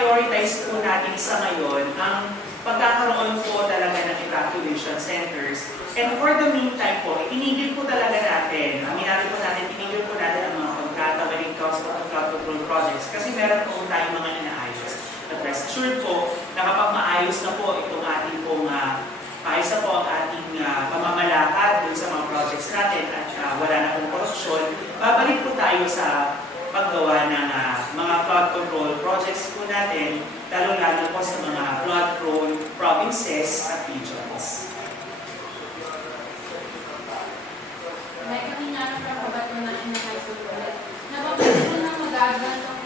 pina-prioritize po natin sa ngayon ang pagkakaroon po talaga ng evacuation centers. And for the meantime po, tinigil po talaga natin, aminado po natin, tinigil po natin ang mga kontrata when it comes to flood control projects kasi meron po tayong mga inaayos. But rest assured po, na kapag maayos na po itong ating pong maayos na po ang ating pamamalakad dun sa mga projects natin at wala na pong korupsyon, babalik po tayo sa paggawa ng mga flood control projects po natin, lalo-lalo po sa mga flood-prone provinces at regions. Like kami nga from Bato National High School ulit, napapansin po na mag-advance ang